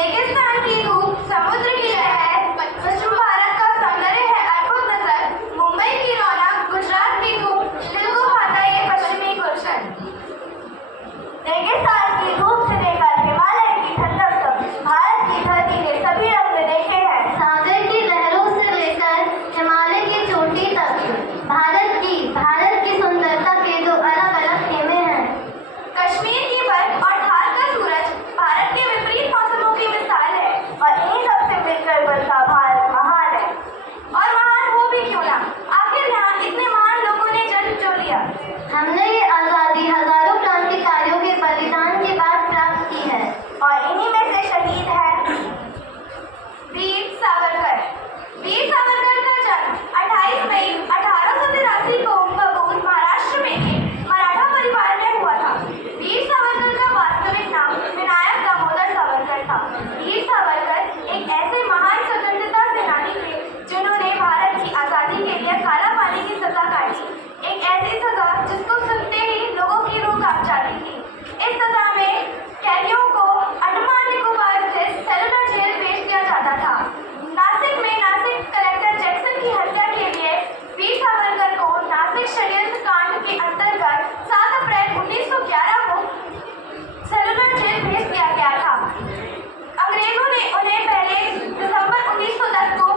रेगिस्तान की धूप, समुद्र की लहर, पश्चिम भारत का सौंदर्य है अद्भुत नजर, मुंबई की रौनक, गुजरात की धूप, दिल को भाता ये पश्चिमी गुलशन। रेगिस्तान की धूप से लेकर हिमालय की ठंडक तक भारत की धरती के सभी रंग देखे हैं। सागर की लहरों से लेकर हिमालय की चोटी तक भारत की सुंदरता के दो अलग अलग खेमे हैं। कश्मीर की बर्फ और ढाल का सूरज भारत के विपरीत मौसमों की मिसाल है और इन्हीं सबसे मिलकर बनता भारत महान है। और महान हो भी क्यों ना, आखिर यहाँ इतने महान लोगों ने जन्म क्यों लिया। हमने ये आज़ादी हजारों क्रांतिकारियों के बलिदान के बाद प्राप्त की है और इन्हीं में से शहीद है वीर सावरकर। वीर सावरकर का जन्म 28 मई 1883 को भभूर, महाराष्ट्र में एक मराठा परिवार में हुआ था। वीर सावरकर का वास्तविक नाम विनायक दामोदर सावरकर था। वीर सावरकर एक ऐसे महान स्वतंत्रता सेनानी थे जिन्होंने भारत की आज़ादी के लिए काला पानी की सजा काटी। एक ऐसी सजा जिसको सुनते ही लोगों की रूह कांप जाती थी। इस सजा में कैदियों को अंडमान निकोबार स्थित सेलुलर जेल भेज दिया जाता था। नासिक में नासिक कलेक्टर जैक्सन की हत्या के लिए वीर सावरकर को नासिक षड्यंत्र कांड के अंतर्गत 7 अप्रैल 1911 को सेलुलर जेल भेज दिया गया था। अंग्रेजों ने उन्हें पहले दिसंबर 1910 को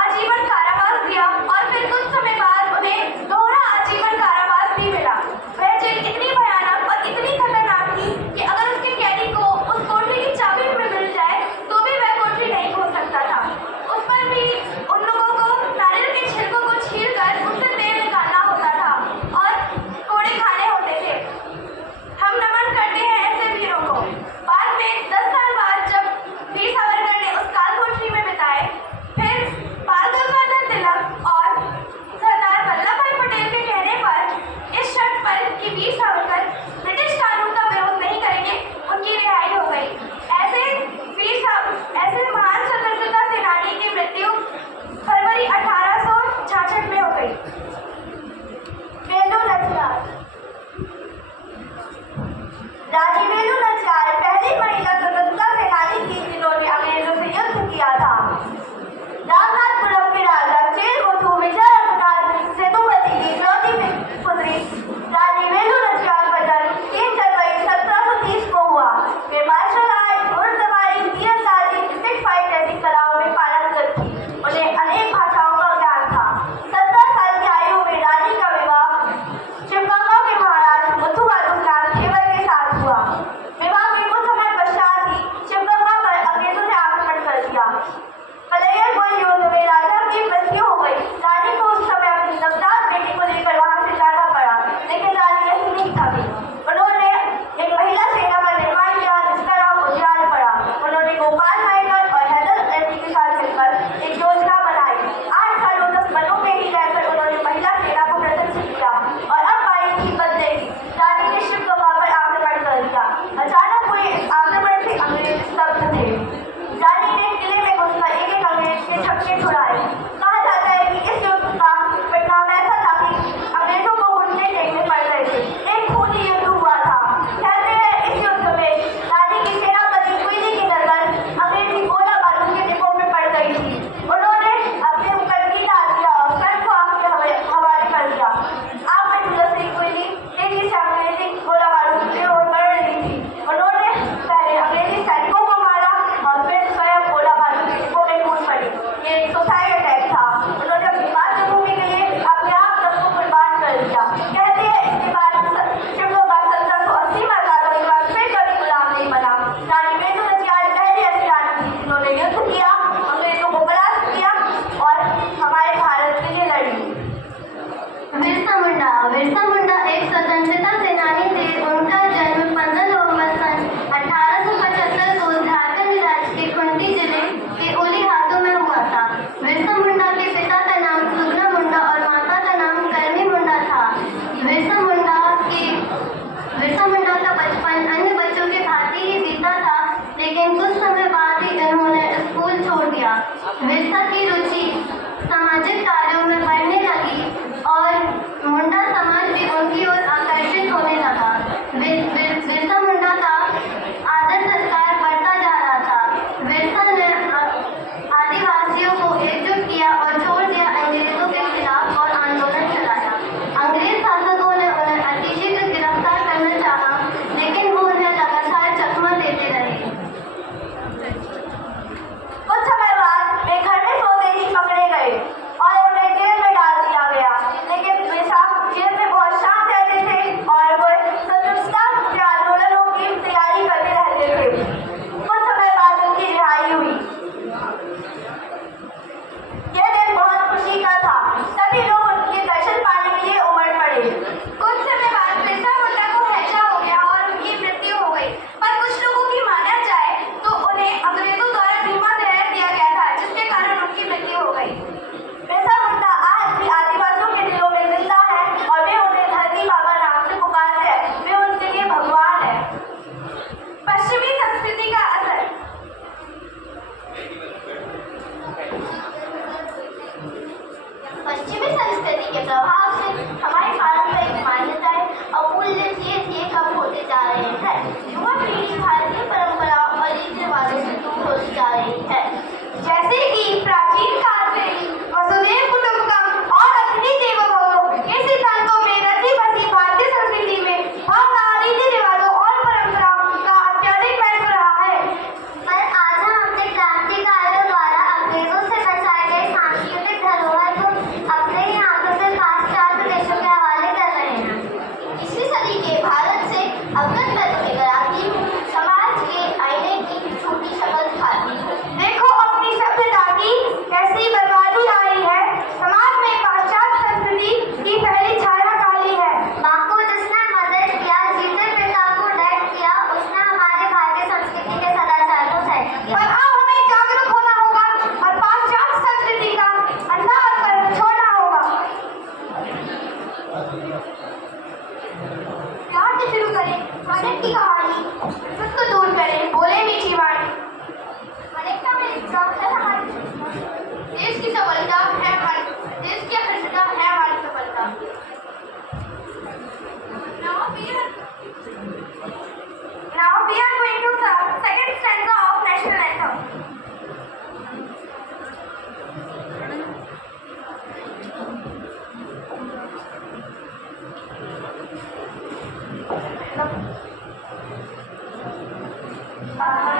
आजीवन कारावास दिया और फिर कुछ समय बाद उन्हें दोहरा आजीवन कारावास भी मिला। वह जेल इतनी भयानक और इतनी खतरनाक थी कि अगर उसके कैदी को उस कोठरी की चाबी में मिल जाए तो भी वह कोठरी नहीं खोल सकता था। उस पर भी उन लोगों को नारियल के छिलकों को छीलकर उससे तेल निकालना होता था और कोड़े खाने होते थे। हम नमन करते हैं ऐसे वीरों को। बाद में 10 साल बाद जब वीर सावरकर ने उस काल कोठरी में बिताए, फिर बाल गंगाधर तिलक और सरदार वल्लभ भाई पटेल के कहने पर इस शर्त पर कि वीर सावरकर ब्रिटिश कानून का विरोध नहीं करेंगे, उनकी रिहाई हो गई। ऐसे महान स्वतंत्रता सेनानी की मृत्यु फरवरी 1866 में हो गई। वेलु नाचियार। रानी वेलु नाचियार पहली महिला स्वतंत्रता सेनानी थी जिन्होंने अंग्रेजों से युद्ध किया था। रामनाथपुरम के राजा चेलमुथु विजय रघुनाथ सेतुपति की इकलौती पुत्री रानी वेलु नाचियार का जन्म 3 जनवरी 1730 को हुआ। वे मार्शल आर्ट, घुड़सवारी, तीरंदाजी, क्रिकेट फाइट जैसी कलाओं में पारंगत थी। उन्हें अनेक भाषाओं का ज्ञान था। 17 साल की आयु में रानी का विवाह शिवगंगा के महाराज मुथुवादुनाथ खेवर के साथ हुआ। विवाह के कुछ समय पश्चात ही शिवगंगा पर अंग्रेजों ने आक्रमण कर दिया। कलैयरगढ़ युद्ध में राजा की मृत्यु हो गई। रानी को उस समय अपनी नवजात बेटी को लेकर वहां से जाना पड़ा, लेकिन रानी यही नहीं थकी। उन्होंने एक महिला सेना का निर्माण किया जिसका नाम उद्यान पड़ा। उन्होंने गोपाल नायकर और हैदर अली के साथ मिलकर एक योजना बनाई। 8 सालों तक वनों में ही रहकर उन्होंने महिला सेना को प्रदर्शित किया और अब बारी थी बदले की। रानी ने शिवगंगा पर आक्रमण कर दिया। अचानक हुए इस आक्रमण से अंग्रेज स्तब्ध थे। रानी ने किले में घुसकर एक अंग्रेज के छक्के छुड़ाए। कहा जाता है कि इस युद्ध का परिणाम ऐसा था कि अंग्रेजों को घुटने टेकने पड़ गए थे। एक खूनी युद्ध हुआ था। कहते हैं इस युद्ध में रानी की सेनापति क्वीली की नजर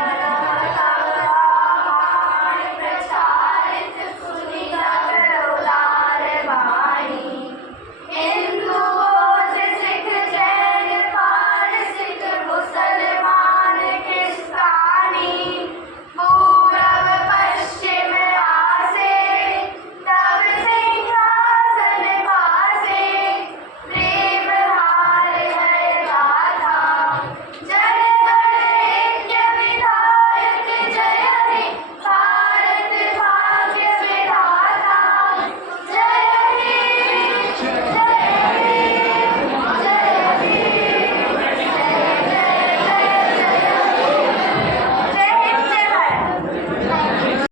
बना